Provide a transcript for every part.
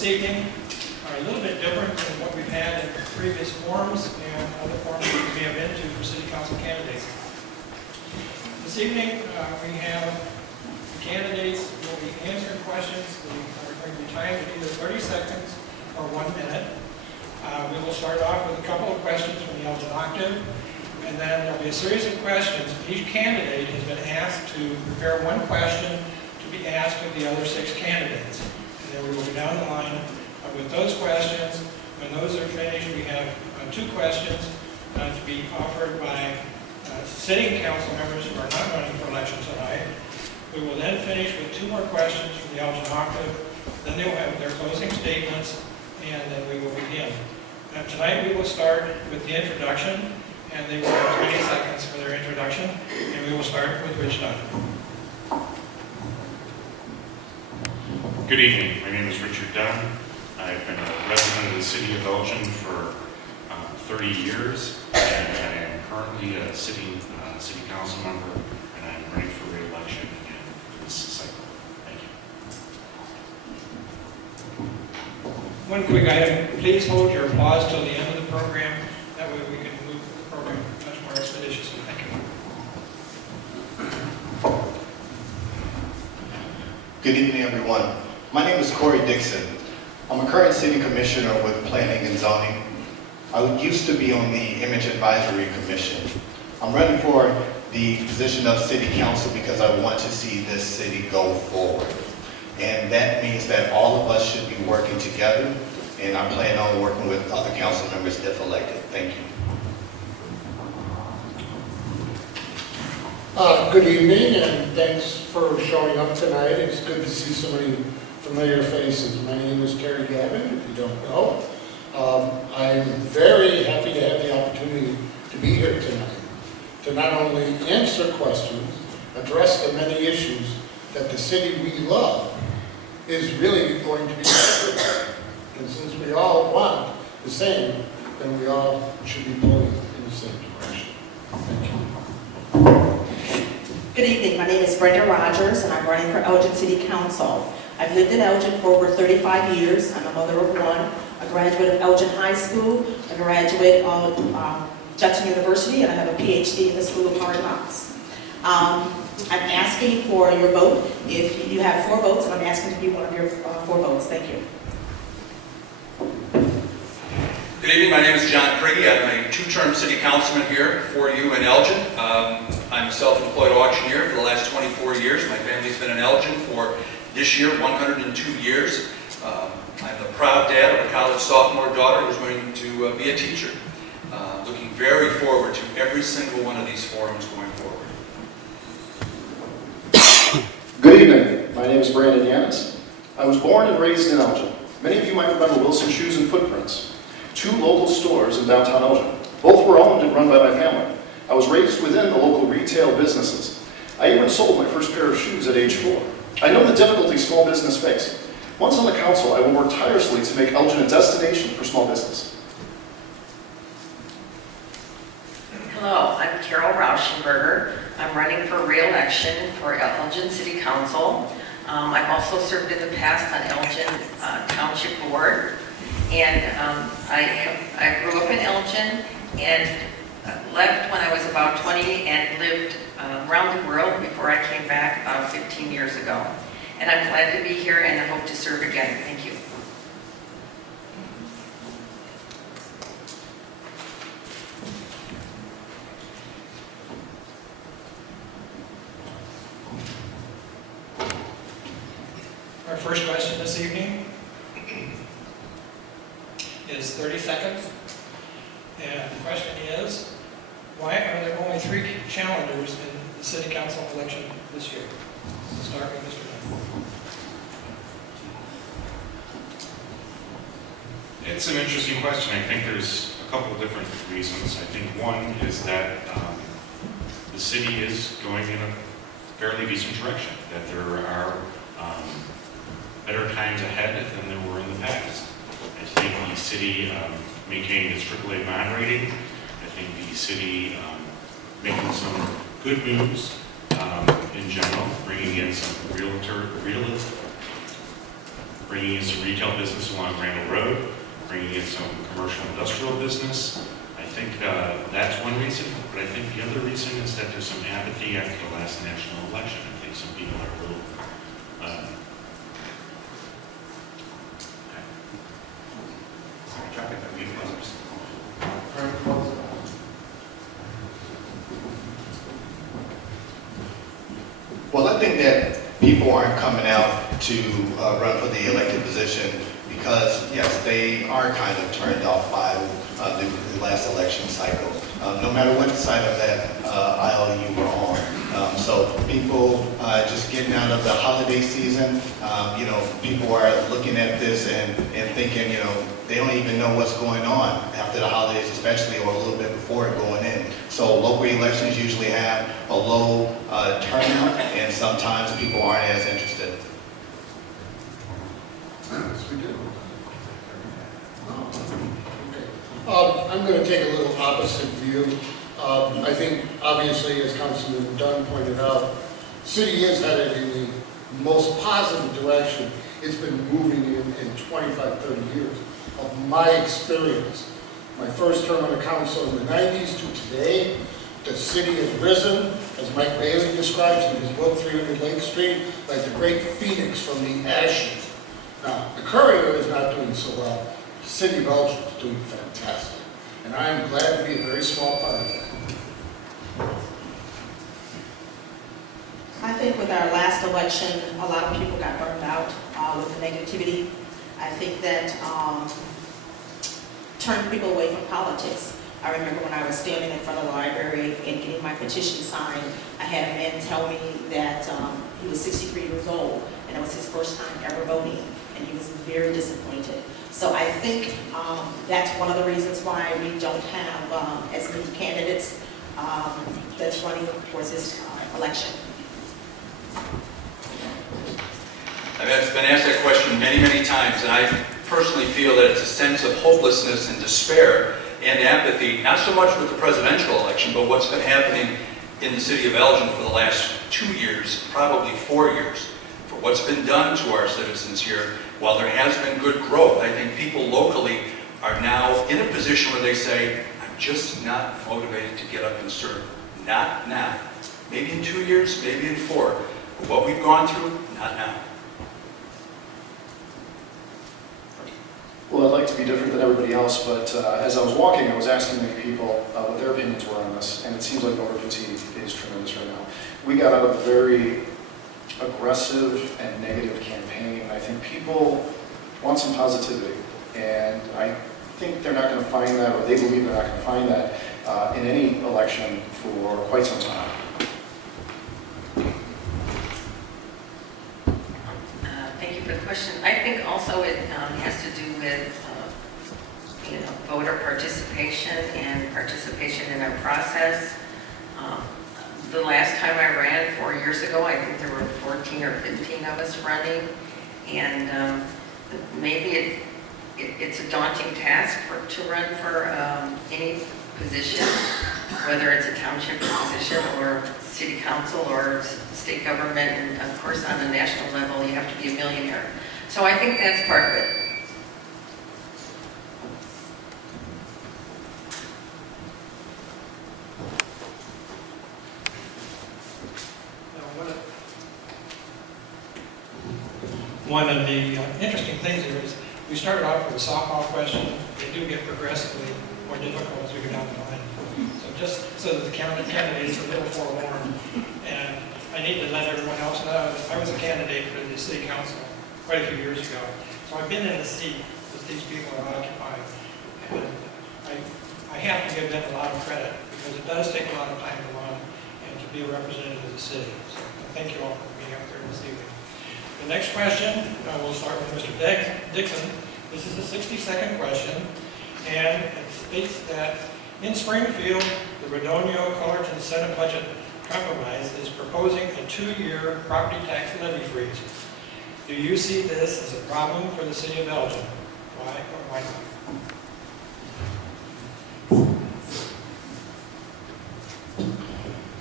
this evening are a little bit different than what we've had in previous forums and other forums that we have been to for city council candidates. This evening, we have the candidates will be answering questions. We are going to be timed at either 30 seconds or 1 minute. We will start off with a couple of questions from the Elgin Octave, and then there'll be a series of questions. Each candidate has been asked to prepare one question to be asked of the other 6 candidates. And then we will go down the line with those questions. When those are finished, we have 2 questions to be offered by sitting council members who are not running for election tonight. We will then finish with 2 more questions from the Elgin Octave. Then they will have their closing statements, and then we will begin. Tonight we will start with the introduction, and they will have 20 seconds for their introduction, and we will start with Rich Dunn. Good evening. My name is Richard Dunn. I've been a resident of the city of Elgin for 30 years, and I am currently a city council member, and I'm running for re-election again for this cycle. Thank you. One quick item. Please hold your applause till the end of the program. That way we can move the program much more expeditiously. Thank you. Good evening, everyone. My name is Corey Dixon. I'm a current city commissioner with Planning and Zoning. I used to be on the Image Advisory Commission. I'm running for the position of city council because I want to see this city go forward. And that means that all of us should be working together, and I plan on working with other council members if elected. Thank you. Good evening, and thanks for showing up tonight. It's good to see so many familiar faces. My name is Terry Gavin, if you don't know. I'm very happy to have the opportunity to be here tonight, to not only answer questions, address the many issues that the city we love is really going to be better. And since we all want the same, then we all should be pulling in the same direction. Thank you. Good evening. My name is Brenda Rogers, and I'm running for Elgin City Council. I've lived in Elgin for over 35 years. I'm a mother of 1, a graduate of Elgin High School, a graduate of Judson University, and I have a PhD in the School of Hard Knocks. I'm asking for your vote. If you have 4 votes, and I'm asking to be one of your 4 votes. Thank you. Good evening, my name is John Prigge. I'm a 2-term city councilman here for you in Elgin. I'm a self-employed auctioneer for the last 24 years. My family's been in Elgin for this year 102 years. I'm the proud dad of a college sophomore daughter who's going to be a teacher. Looking very forward to every single one of these forums going forward. Good evening. My name is Brandon Yanis. I was born and raised in Elgin. Many of you might remember Wilson Shoes and Footprints, 2 local stores in downtown Elgin. Both were owned and run by my family. I was raised within the local retail businesses. I even sold my first pair of shoes at age 4. I know the difficulties small business face. Once on the council, I will work tirelessly to make Elgin a destination for small business. Hello, I'm Carol Rauschenberger. I'm running for re-election for Elgin City Council. I've also served in the past on Elgin Township Board, and I grew up in Elgin and left when I was about 20 and lived around the world before I came back about 15 years ago. And I'm glad to be here and I hope to serve again. Thank you. Our first question this evening is 30 seconds. And the question is, why are there only 3 challengers in the city council election this year? We'll start with Mr. Dunn. It's an interesting question. I think there's a couple of different reasons. I think one is that the city is going in a fairly decent direction, that there are better times ahead than there were in the past. I think the city maintaining its AAA bond rating. I think the city making some good moves in general, bringing in some bringing in some retail business along Randall Road, bringing in some commercial industrial business. I think that's one reason, but I think the other reason is that there's some apathy after the last national election. I think some people are a little Well, I think that people aren't coming out to run for the elected position because, yes, they are kind of turned off by the last election cycle, no matter what side of that aisle you were on. So people just getting out of the holiday season, people are looking at this and thinking, they don't even know what's going on after the holidays, especially, or a little bit before it going in. So local elections usually have a low turnout, and sometimes people aren't as interested. Yes, we do. Okay. I'm going to take a little opposite view. I think, obviously, as Councilman Dunn pointed out, the city is headed in the most positive direction it's been moving in 25, 30 years. Of my experience, my first term on the council in the 90s to today, the city has risen, as Mike Bailey describes in his book, 300 Lake Street, like the great phoenix from the ashes. Now, the Courier is not doing so well. The city of Elgin is doing fantastic. And I am glad to be a very small part of that. I think with our last election, a lot of people got burned out with the negativity. I think that turned people away from politics. I remember when I was standing in front of the library and getting my petition signed, I had a man tell me that he was 63 years old and it was his first time ever voting, and he was very disappointed. So I think that's one of the reasons why we don't have as many candidates that's running for this election. I've been asked that question many, many times, and I personally feel that it's a sense of hopelessness and despair and apathy, not so much with the presidential election, but what's been happening in the city of Elgin for the last 2 years, probably 4 years, for what's been done to our citizens here. While there has been good growth, I think people locally are now in a position where they say, I'm just not motivated to get up and serve. Not now. Maybe in 2 years, maybe in 4. But what we've gone through, not now. Well, I'd like to be different than everybody else, but as I was walking, I was asking many people what their opinions were on this, and it seems like voter fatigue is tremendous right now. We got out of a very aggressive and negative campaign. I think people want some positivity, and I think they're not going to find that, or they believe they're not going to find that in any election for quite some time. Thank you for the question. I think also it has to do with voter participation and participation in our process. The last time I ran 4 years ago, I think there were 14 or 15 of us running, and maybe it's a daunting task to run for any position, whether it's a township position or city council or state government, and of course on a national level you have to be a millionaire. So I think that's part of it. One of the interesting things here is we started off with a softball question. They do get progressively more difficult as we go down the line. So just so that the candidates are a little forewarned, and I need to let everyone else know that I was a candidate for the city council quite a few years ago. So I've been in the seat that these people are occupying, and I have to give them a lot of credit because it does take a lot of time to run and to be a representative of the city. So thank you all for being up there this evening. The next question, we'll start with Mr. Dixon. This is a 60-second question, and it states that in Springfield, the Redonio-Cullerton Senate Budget Compromise is proposing a 2-year property tax levy freeze. Do you see this as a problem for the city of Elgin? Why or why not?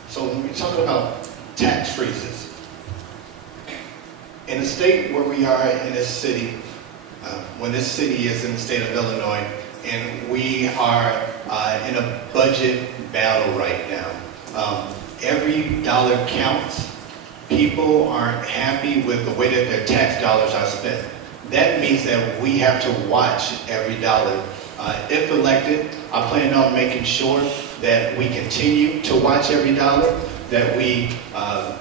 So when we talk about tax freezes, in the state where we are in this city, when this city is in the state of Illinois, and we are in a budget battle right now. Every dollar counts. People aren't happy with the way that their tax dollars are spent. That means that we have to watch every dollar. If elected, I plan on making sure that we continue to watch every dollar, that we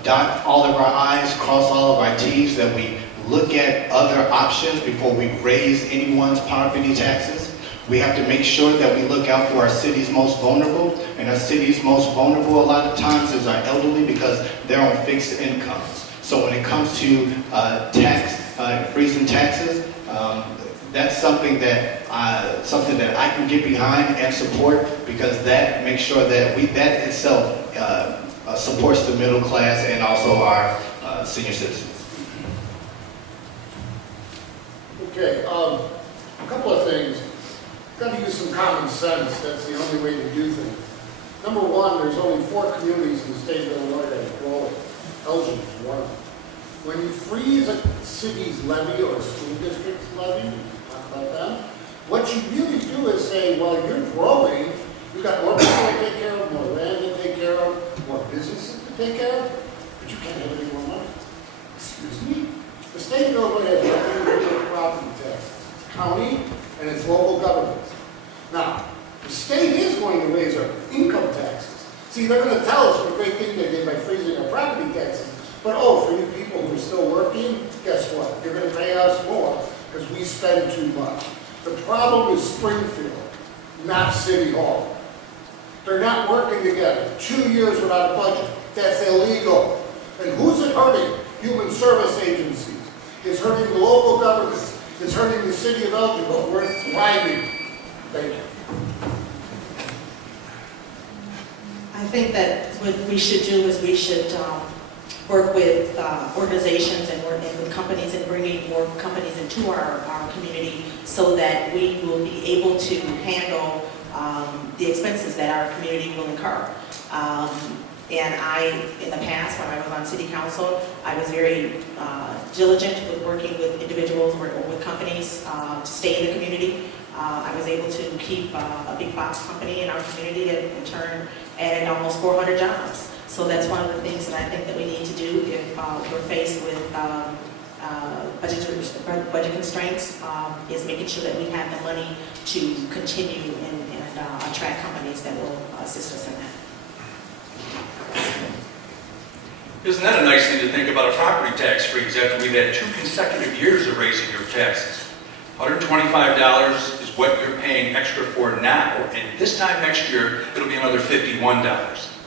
dot all of our I's, cross all of our T's, that we look at other options before we raise anyone's property taxes. We have to make sure that we look out for our city's most vulnerable, and our city's most vulnerable a lot of times is our elderly because they're on fixed incomes. So when it comes to freezing taxes, that's something that I can get behind and support, because that makes sure that that itself supports the middle class and also our senior citizens. Okay, a couple of things. Got to use some common sense. That's the only way to do things. Number one, there's only 4 communities in the state of Illinois that are growing. Elgin is one of them. When you freeze a city's levy or a school district's levy, talk about them, what you really do is say, well, you're growing, you've got more people to take care of, more land to take care of, more businesses to take care of, but you can't have any more money. Excuse me? The state of Illinois has nothing to do with property taxes. It's county and it's local governments. Now, the state is going to raise our income taxes. See, they're going to tell us what a great thing they did by freezing our property taxes. But oh, for you people who are still working, guess what? You're going to pay us more because we spend too much. The problem is Springfield, not City Hall. They're not working together. 2 years without a budget. That's illegal. And who's it hurting? Human service agencies. It's hurting the local governments. It's hurting the city of Elgin, but we're thriving. Thank you. I think that what we should do is we should work with organizations and work with companies and bringing more companies into our community so that we will be able to handle the expenses that our community will incur. And in the past, when I was on city council, I was very diligent with working with individuals or with companies to stay in the community. I was able to keep a big box company in our community and in turn added almost 400 jobs. So that's one of the things that I think that we need to do if we're faced with budget constraints, is making sure that we have the money to continue and attract companies that will assist us in that. Isn't that a nice thing to think about a property tax freeze after we've had 2 consecutive years of raising your taxes? $125 is what you're paying extra for now, and this time next year, it'll be another $51.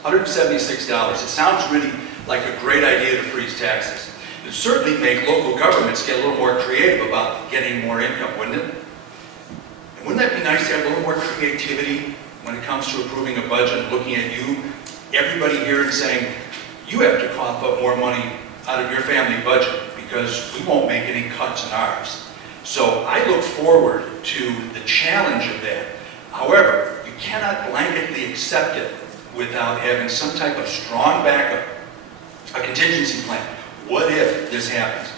$176. It sounds really like a great idea to freeze taxes. It would certainly make local governments get a little more creative about getting more income, wouldn't it? And wouldn't that be nice to have a little more creativity when it comes to approving a budget and looking at you, everybody here, and saying, you have to cough up more money out of your family budget because we won't make any cuts in ours. So I look forward to the challenge of that. However, you cannot blanketly accept it without having some type of strong backup, a contingency plan. What if this happens?